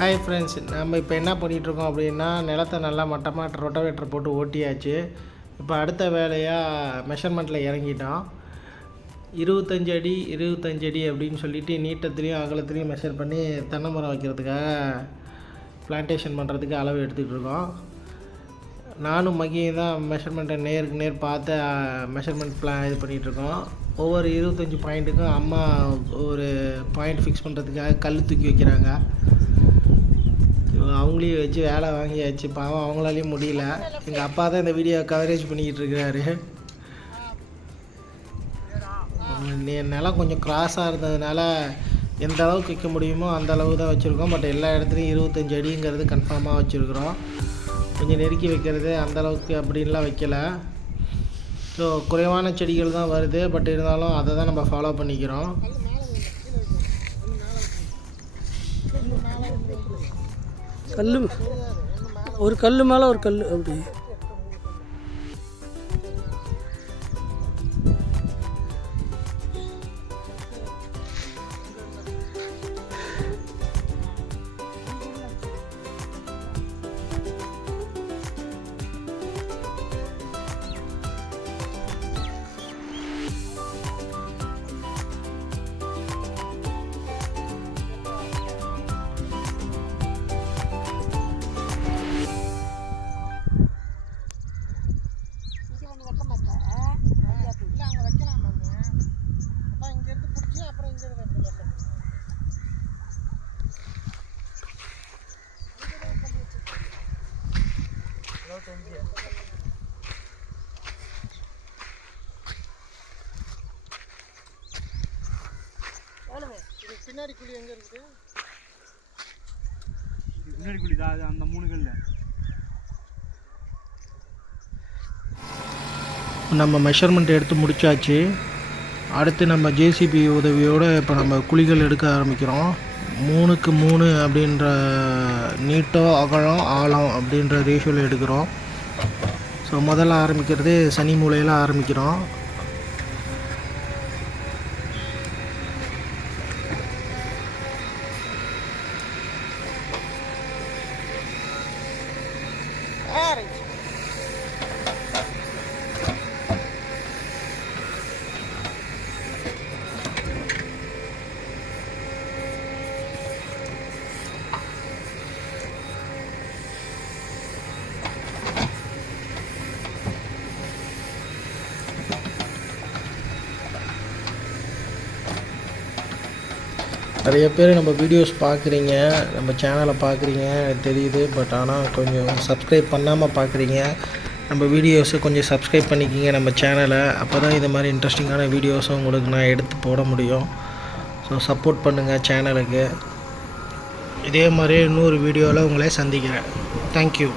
Hi friends, நம்ம இப்போ என்ன பண்ணிகிட்ருக்கோம் அப்படின்னா, நிலத்தை நல்லா மட்டமாக ரொட்டவேட்டர் போட்டு ஓட்டியாச்சு. இப்போ அடுத்த வேலையாக மெஷர்மெண்ட்டில் இறங்கிட்டோம். 25 அடி 25 அடி அப்படின்னு சொல்லிட்டு நீட்டத்துலேயும் அகலத்துலேயும் மெஷர் பண்ணி தென்னை மரம் வைக்கிறதுக்காக பிளான்டேஷன் பண்ணுறதுக்கு அளவு எடுத்துகிட்டு இருக்கோம். நானும் மகியும் தான் மெஷர்மெண்ட்டை நேருக்கு நேர் பார்த்து மெஷர்மெண்ட் இது பண்ணிகிட்ருக்கோம். ஒவ்வொரு 25 பாயிண்ட்டுக்கும் அம்மா ஒரு பாயிண்ட் ஃபிக்ஸ் பண்ணுறதுக்காக கல் தூக்கி வைக்கிறாங்க. அவங்களையும் வச்சு வேலை வாங்கியாச்சு. பாவம் அவங்களாலையும் முடியல. எங்கள் அப்பா தான் இந்த வீடியோ கவரேஜ் பண்ணிக்கிட்டு இருக்கிறாரு. நிலம் கொஞ்சம் கிராஸாக இருந்ததுனால எந்த அளவுக்கு வைக்க முடியுமோ அந்த அளவு தான் வச்சுருக்கோம். பட் எல்லா இடத்துலையும் 25 அடிங்கிறது கன்ஃபார்மாக வச்சுருக்குறோம். கொஞ்சம் நெருக்கி வைக்கிறது அந்தளவுக்கு அப்படின்லாம் வைக்கலை. ஸோ குறைவான செடிகள் தான் வருது. பட் இருந்தாலும் அதை தான் நம்ம ஃபாலோ பண்ணிக்கிறோம். ஒரு கல் மேலே ஒரு கல் அப்படி. பின்னாடி குழி எங்கே இருக்குது? பின்னாடி குழி தான் அந்த 3 கல்ல. நம்ம மெஷர்மெண்ட் எடுத்து முடித்தாச்சு. அடுத்து நம்ம ஜேசிபி உதவியோடு இப்போ நம்ம குழிகள் எடுக்க ஆரம்பிக்கிறோம். 3க்கு 3 அப்படின்ற நீட்டோ அகலம் ஆழம் அப்படின்ற ரேஷியோவில் எடுக்கிறோம். ஸோ முதல்ல ஆரம்பிக்கிறது சனி மூலையில் ஆரம்பிக்கிறோம். நிறைய பேர் நம்ம வீடியோஸ் பார்க்குறீங்க, நம்ம சேனலை பார்க்குறீங்க தெரியுது. பட் ஆனால் கொஞ்சம் சப்ஸ்கிரைப் பண்ணாமல் பார்க்குறீங்க. நம்ம வீடியோஸை கொஞ்சம் சப்ஸ்கிரைப் பண்ணிக்கிங்க நம்ம சேனலை. அப்போ தான் இது மாதிரி இன்ட்ரெஸ்டிங்கான வீடியோஸும் உங்களுக்கு நான் எடுத்து போட முடியும். ஸோ சப்போர்ட் பண்ணுங்கள் சேனலுக்கு. இதே மாதிரி இன்னொரு வீடியோவில் உங்களை சந்திக்கிறேன். தேங்க்யூ.